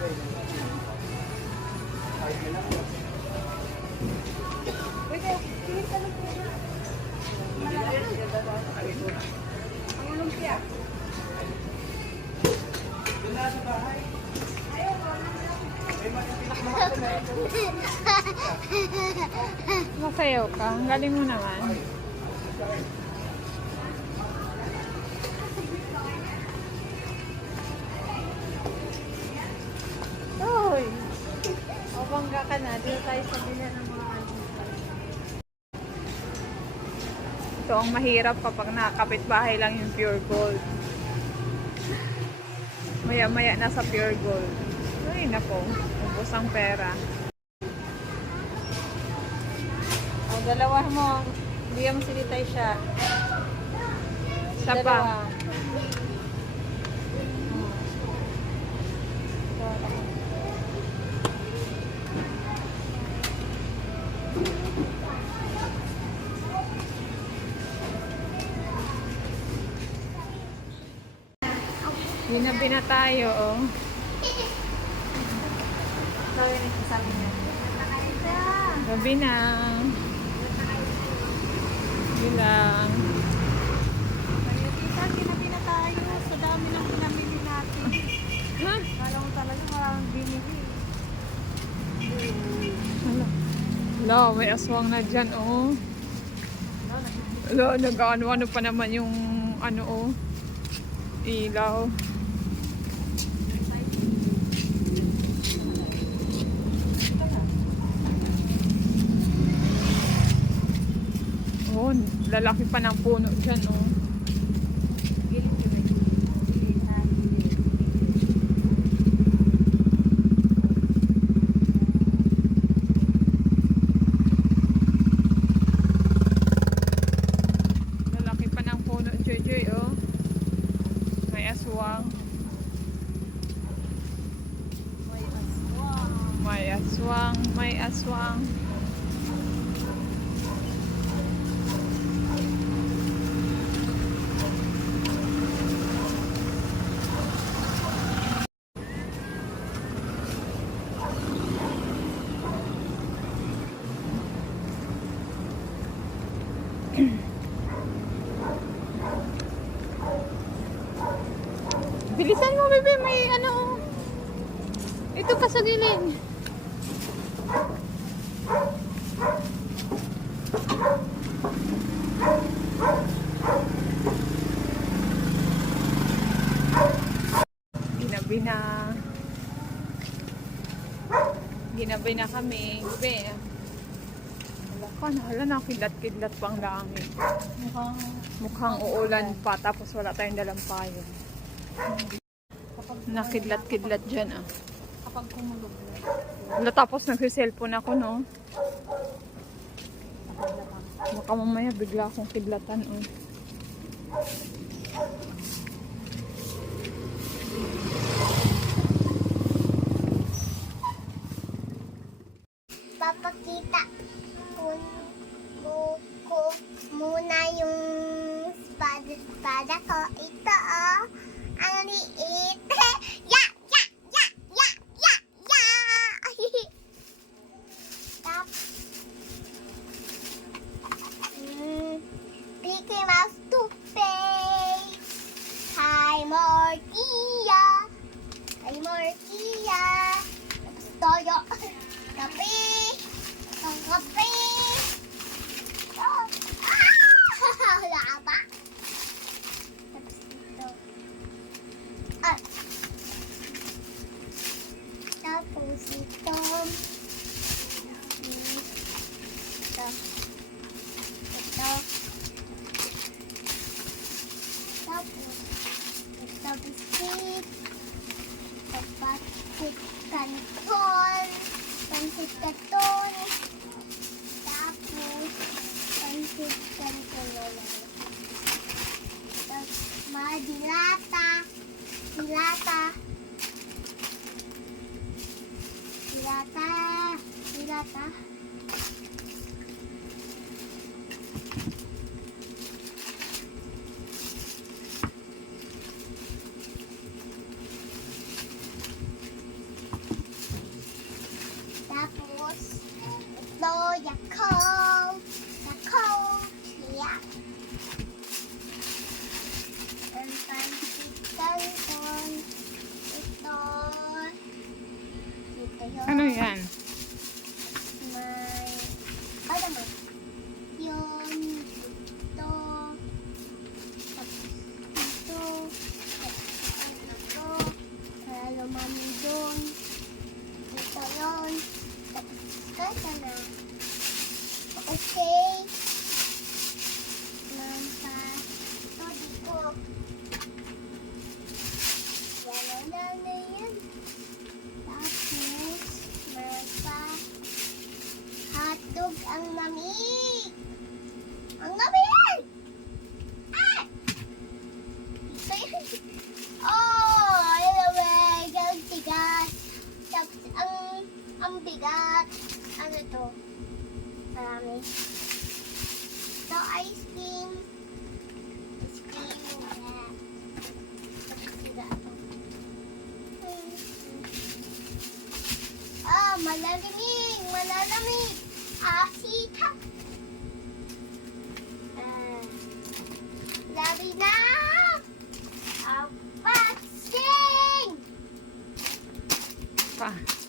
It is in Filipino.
Ang lumpia. Masayaw ka. Ang galing mo naman. Hoy! O bangga ka na. Dito tayo sa bila ng mga ano. Ito ang mahirap kapag nakakapit bahay lang yung pure gold. Maya-maya nasa pure gold. Ay, nako. Ubos ang pera. O, dalawa mo. Bigyan mo silitay siya. Isa pa. Dalawa. Ginabi na tayo, oh. So, yun yung sabi niya. Gabi na. Yun lang. Tita, ginabi na tayo. Sa dami ng pinamili natin. Ha? Kala ko talaga maraming binili. Hala, may aswang na dyan, oh. Hala, nag-ano-ano pa naman yung, ano, oh. Ilaw. Oh, lalaki pa ng puno dyan, oh. Lalaki pa ng puno, Joy, oh. May aswang. May aswang, may aswang. Bilisan mo, bebe. May ano. Ito pa sa gilid. Ginabi na kami. Bebe. Hala na, kidlat-kidlat pang langit. Mukhang uulan pa, tapos wala tayong dalang payo. Nakidlat-kidlat dyan, ah. Kapag kumulog na. Wala, tapos nagsiselfon ako, no? Baka mamaya bigla akong kidlatan, oh. Papakita ko muna yung espada ko. Ito, oh. Ang liit. Ya! Ya! Ya! Ya! Ya! Ya! Tapos, Mickey Mouse toothpaste. Hi, Mortia. Hi, Mortia. Tapos, toyo. Kape. Ang kape. Oh. Ah! Wala ba? Tapos ito. Ah. Tapos ito. Ito. Ito. Tapos ito biscuit. Pasit kanton. Pansit kanton. Tapos pansit kanton lang. Tapos mga dilata. Dilata. Dilata. Dilata. Yakult. Yeah. And pancit canton. Ito. Ito yun. Ano yan? May... Ano naman? Yun. Ito. Tapos ito. Tapos ito. Kaya lumami doon. Ito yun. Tapos kaya na. Okay. Lampas. Ito dito. Yan na yan. Tapos, merpa. Hotdog ang lamig. Ang lamig! Ah! Ito yun. Oh, ang lamig. Ang tigas. Tapos, ang bigat. Ano to? Marami. Ito, ice cream. Ice cream. Yeah. Tapos, sila ito. Ah, malalamig. Malalamig. Asita. Lari na. Unboxing. Pa.